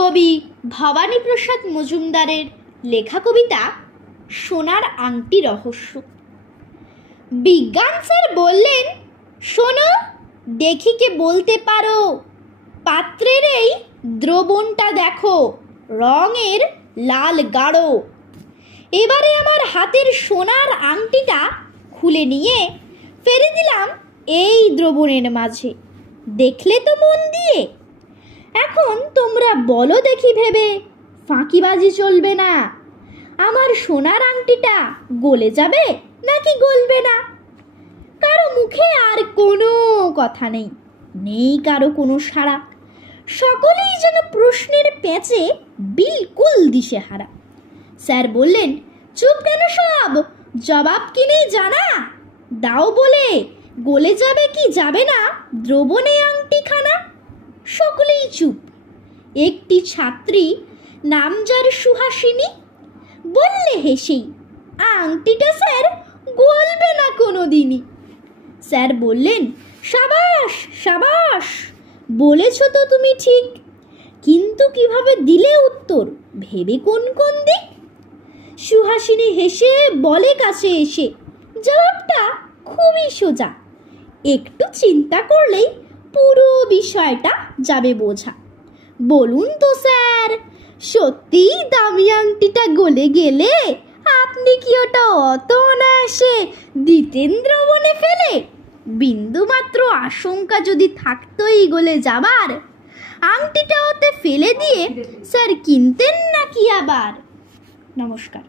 কবি ভবানীপ্রসাদ মজুমদারের লেখা কবিতা সোনার আংটি রহস্য। বিজ্ঞান স্যার বললেন, শোনো, দেখিকে বলতে পারো পাত্রের এই দ্রবণটা দেখো, রঙের লাল গাঢ়। এবারে আমার হাতের সোনার আংটিটা খুলে নিয়ে ফেলে দিলাম এই দ্রবণের মাঝে। দেখলে তো মন দিয়ে? এখন তোমরা বলো দেখি ভেবে, ফাঁকিবাজি চলবে না? আমার সোনার আংটিটা গলে যাবে নাকি গলবে না? কারো মুখে আর কোনো কথা নেই, নেই কারো কোনো সাড়া। সকলেই যেন প্রশ্নের পেঁচে বিলকুল দিশেহারা। স্যার বললেন, চুপ কেন সব, জবাব কি নেই জানা? দাও বলে, গলে যাবে কি যাবে না দ্রবণে আংটিখানা? সকলেই চুপ। একটি ছাত্রী, নাম যার সুহাসিনী, বললে হেসেই, আংটিটা স্যার গলবে না কোনো দিনই। স্যার বললেন, সাবাস সাবাস, বলেছ তো তুমি ঠিক, কিন্তু কিভাবে দিলে উত্তর ভেবে কোন কোন দিক? সুহাসিনী হেসে বলে কাছে এসে, জবাবটা খুবই সোজা, একটু চিন্তা করলেই পুরো বিষয়টা যাবে বোঝা। বলুন তো স্যার, সত্যিই দামি আংটিটা গলে গেলে আপনি কি ওটা অত অনায়াসে দিতেন দ্রবণে ফেলে? বিন্দু মাত্র আশঙ্কা যদি থাকতোই গলে যাবার, আংটিটা ওতে ফেলে দিয়ে স্যার কিনতেন নাকি আবার? নমস্কার।